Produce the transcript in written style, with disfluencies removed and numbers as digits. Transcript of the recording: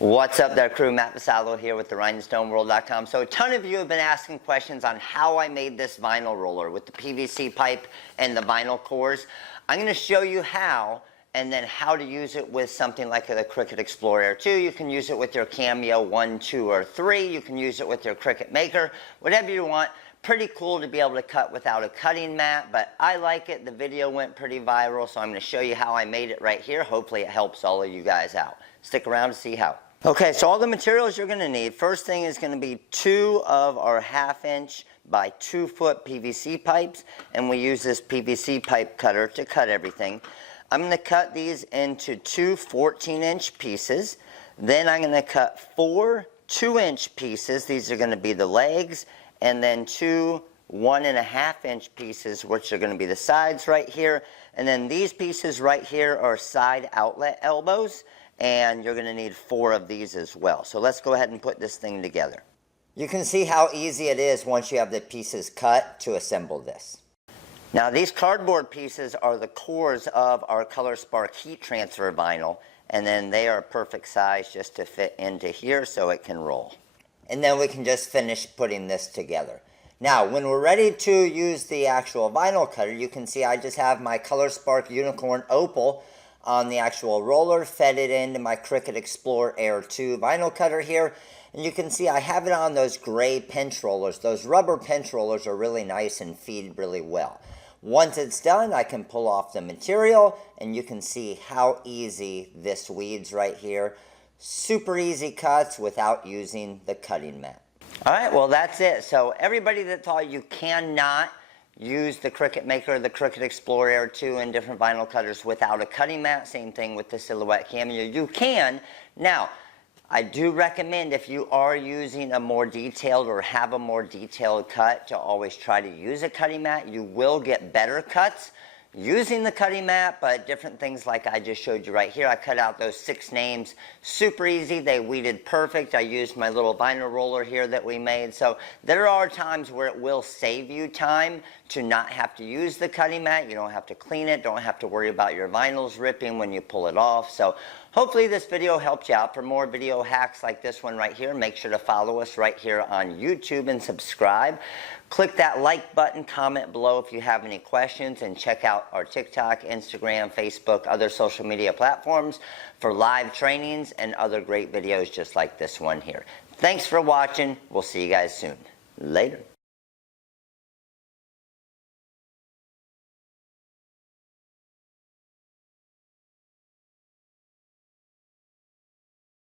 What's up there, crew? Matt Vassallo here with the rhinestoneworld.com. So a ton of you have been asking questions on how I made this vinyl roller with the PVC pipe and the vinyl cores. I'm going to show you how, and then how to use it with something like the Cricut Explore Air 2. You can use it with your Cameo 1, 2, or 3. You can use it with your Cricut Maker, whatever you want. Pretty cool to be able to cut without a cutting mat, but I like it. The video went pretty viral, so I'm going to show you how I made it right here. Hopefully it helps all of you guys out. Stick around to see how. Okay, so all the materials you're going to need, first thing is going to be 2 of our 1/2 inch by 2 foot PVC pipes, and we use this PVC pipe cutter to cut everything. I'm going to cut these into 2 14-inch pieces. Then I'm going to cut 4 2-inch pieces. These are going to be the legs, and then 2 1.5-inch pieces, which are going to be the sides right here. And then these pieces right here are side outlet elbows. And you're going to need 4 of these as well. So let's go ahead and put this thing together. You can see how easy it is once you have the pieces cut to assemble this. Now these cardboard pieces are the cores of our ColorSpark heat transfer vinyl, and then they are perfect size just to fit into here so it can roll. And then we can just finish putting this together. Now when we're ready to use the actual vinyl cutter, you can see I just have my ColorSpark Unicorn Opal on the actual roller, fed it into my Cricut Explore Air 2 vinyl cutter here. And you can see I have it on those gray pinch rollers. Those rubber pinch rollers are really nice and feed really well. Once it's done, I can pull off the material, and you can see how easy this weeds right here. Super easy cuts without using the cutting mat. Alright, well that's it. So everybody that thought you cannot use the Cricut Maker, the Cricut Explore Air 2, and different vinyl cutters without a cutting mat. Same thing with the Silhouette Cameo. You can. Now, I do recommend if you are using a more detailed or have a more detailed cut to always try to use a cutting mat. You will get better cuts using the cutting mat, but different things like I just showed you right here. I cut out those 6 names. Super easy. They weeded perfect. I used my little vinyl roller here that we made. So there are times where it will save you time to not have to use the cutting mat. You don't have to clean it. Don't have to worry about your vinyls ripping when you pull it off. So hopefully this video helped you out. For more video hacks like this one right here, make sure to follow us right here on YouTube and subscribe. Click that like button, comment below if you have any questions, and check out our TikTok, Instagram, Facebook, other social media platforms for live trainings and other great videos just like this one here. Thanks for watching. We'll see you guys soon. Later.